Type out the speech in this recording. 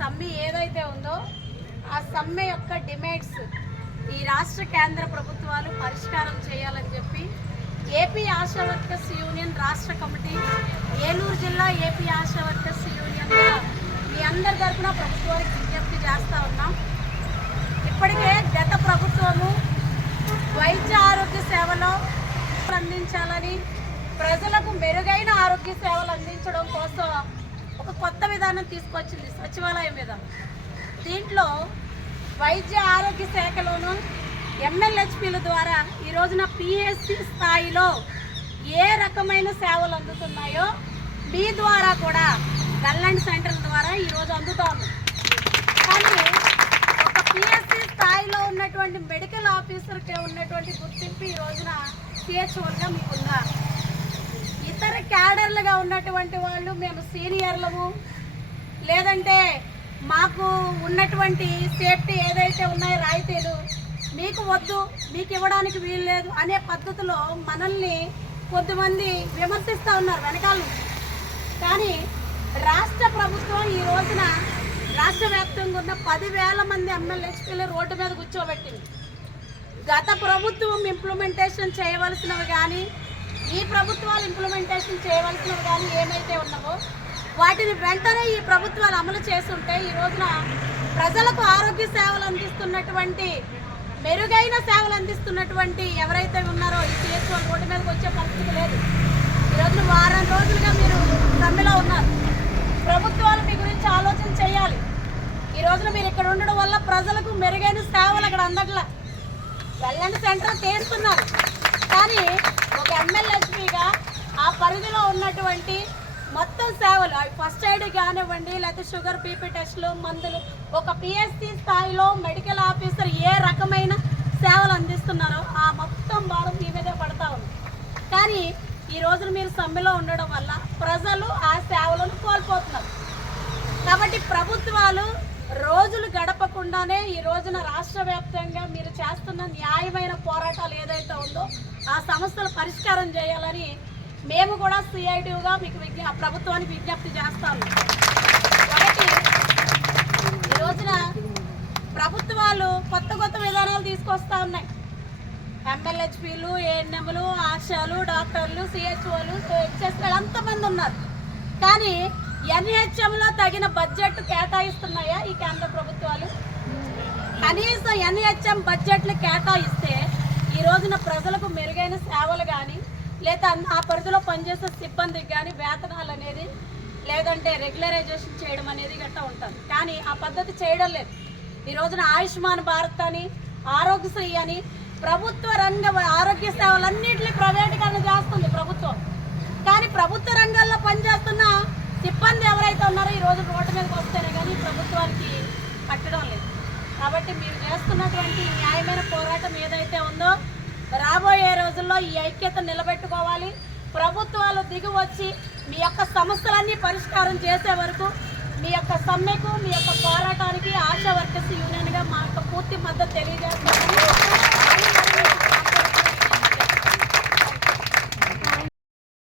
సమ్మె ఏదైతే ఉందో ఆ సమ్మె యొక్క డిమాండ్స్ ఈ రాష్ట్ర కేంద్ర ప్రభుత్వాలు పరిష్కారం చేయాలని చెప్పి ఏపీ ఆశా వర్కర్స్ యూనియన్ రాష్ట్ర కమిటీ ఏలూరు జిల్లా ఏపీ ఆశా వర్కర్స్ యూనియన్గా మీ అందరి తరఫున ప్రభుత్వానికి విజ్ఞప్తి చేస్తూ ఉన్నాం. ఇప్పటికే గత ప్రభుత్వము వైద్య ఆరోగ్య సేవలో అందించాలని ప్రజలకు మెరుగైన ఆరోగ్య సేవలు అందించడం కోసం ఒక కొత్త విధానం తీసుకొచ్చింది సచివాలయం విధానం దీంట్లో వైద్య ఆరోగ్య శాఖలోను ఎంఎల్హెచ్పిల ద్వారా ఈ రోజున పిఎస్సి స్థాయిలో ఏ రకమైన సేవలు అందుతున్నాయో మీ ద్వారా కూడా గల్లండ్ సెంటర్ల ద్వారా ఈరోజు అందుతోంది కానీ ఒక పిఎస్సి స్థాయిలో ఉన్నటువంటి మెడికల్ ఆఫీసర్కి ఉన్నటువంటి గుర్తింపు ఈ రోజున సిహెచ్ఓలుగా మీకుందా? ఇతర క్యాడర్లుగా ఉన్నటువంటి వాళ్ళు మేము సీనియర్లము. లేదంటే మాకు ఉన్నటువంటి సేఫ్టీ ఏదైతే ఉన్నాయో రాయితీలు మీకు వద్దు మీకు ఇవ్వడానికి వీలు లేదు అనే పద్ధతిలో మనల్ని కొద్దిమంది విమర్శిస్తూ ఉన్నారు వెనకాల కానీ రాష్ట్ర ప్రభుత్వం ఈ రోజున రాష్ట్ర వ్యాప్తంగా ఉన్న పదివేల మంది ఎమ్మెల్యేలు రోడ్డు మీద కూర్చోబెట్టింది. గత ప్రభుత్వం ఇంప్లిమెంటేషన్ చేయవలసినవి కానీ ఈ ప్రభుత్వాలు ఇంప్లిమెంటేషన్ చేయవలసినవి కానీ ఏమైతే ఉన్నావో వాటిని వెంటనే ఈ ప్రభుత్వాలు అమలు చేస్తుంటే ఈ రోజున ప్రజలకు ఆరోగ్య సేవలు అందిస్తున్నటువంటి మెరుగైన సేవలు అందిస్తున్నటువంటి ఎవరైతే ఉన్నారో ఈ సిహెచ్ఓ రోడ్డు మీదకి వచ్చే పరిస్థితి లేదు. ఈ రోజున వారం రోజులుగా మీరు సమ్మెలో ఉన్నారు. ప్రభుత్వాలు మీ గురించి ఆలోచన చేయాలి. ఈ రోజున మీరు ఇక్కడ ఉండడం వల్ల ప్రజలకు మెరుగైన సేవలు అక్కడ అందట్లా. వెళ్ళండి సెంటర్ చేస్తున్నారు కానీ ఒక ఎమ్మెల్యేగా ఆ పరిధిలో ఉన్నటువంటి మొత్తం సేవలు అవి ఫస్ట్ ఎయిడ్ కానివ్వండి లేకపోతే షుగర్ బీపీ టెస్టులు మందులు ఒక పిఎస్సి స్థాయిలో మెడికల్ ఆఫీసర్ ఏ రకమైన సేవలు అందిస్తున్నారో ఆ మొత్తం భారం మీ మీదే పడతా ఉంది. కానీ ఈ రోజున మీరు సమ్మెలో ఉండడం వల్ల ప్రజలు ఆ సేవలను కోల్పోతున్నారు. కాబట్టి ప్రభుత్వాలు రోజులు గడపకుండానే ఈ రోజున రాష్ట్ర వ్యాప్తంగా మీరు చేస్తున్న న్యాయమైన పోరాటాలు ఆ సమస్యలు పరిష్కారం చేయాలని మేము కూడా సిఐటిగా మీకు విజ్ఞ ప్రభుత్వానికి విజ్ఞప్తి చేస్తాము. కాబట్టి ఈ రోజున ప్రభుత్వాలు కొత్త కొత్త విధానాలు తీసుకొస్తూ ఉన్నాయి. ఎమ్మెల్యేహెచ్పీలు ఏఎన్ఎంలు ఆశాలు డాక్టర్లు సిహెచ్ఓలు హెచ్ఎస్ఎల్ అంతమంది ఉన్నారు? కానీ ఎన్హెచ్ఎంలో తగిన బడ్జెట్ కేటాయిస్తున్నాయా ఈ కేంద్ర ప్రభుత్వాలు? కనీసం ఎన్హెచ్ఎం బడ్జెట్లు కేటాయిస్తే ఈ రోజున ప్రజలకు మెరుగైన సేవలు కానీ లేదా ఆ పరిధిలో పనిచేసే సిబ్బందికి కానీ వేతనాలు అనేది లేదంటే రెగ్యులరైజేషన్ చేయడం అనేది గట్టా ఉంటుంది. కానీ ఆ పద్ధతి చేయడం లేదు. ఈ రోజున ఆయుష్మాన్ భారత్ అని ఆరోగ్యశ్రీ అని ప్రభుత్వ రంగ ఆరోగ్య సేవలన్నింటినీ ప్రైవేటీకరణ చేస్తుంది ప్రభుత్వం. కానీ ప్రభుత్వ రంగంలో పనిచేస్తున్న సిబ్బంది ఎవరైతే ఉన్నారో ఈ రోజు రోడ్డు మీదకి వస్తేనే కానీ ప్రభుత్వానికి పట్టడం లేదు. కాబట్టి మీరు చేస్తున్నటువంటి న్యాయమైన పోరాటం ఏదైతే ఉందో రాబోయే రోజుల్లో ఈ ఐక్యత నిలబెట్టుకోవాలి. ప్రభుత్వాలు దిగి వచ్చి మీ యొక్క సమస్యలన్నీ పరిష్కారం చేసే వరకు మీ యొక్క సమ్మెకు మీ యొక్క పోరాటానికి ఆశా వర్కర్స్ యూనియన్గా మా యొక్క పూర్తి మద్దతు తెలియజేస్తున్నాము.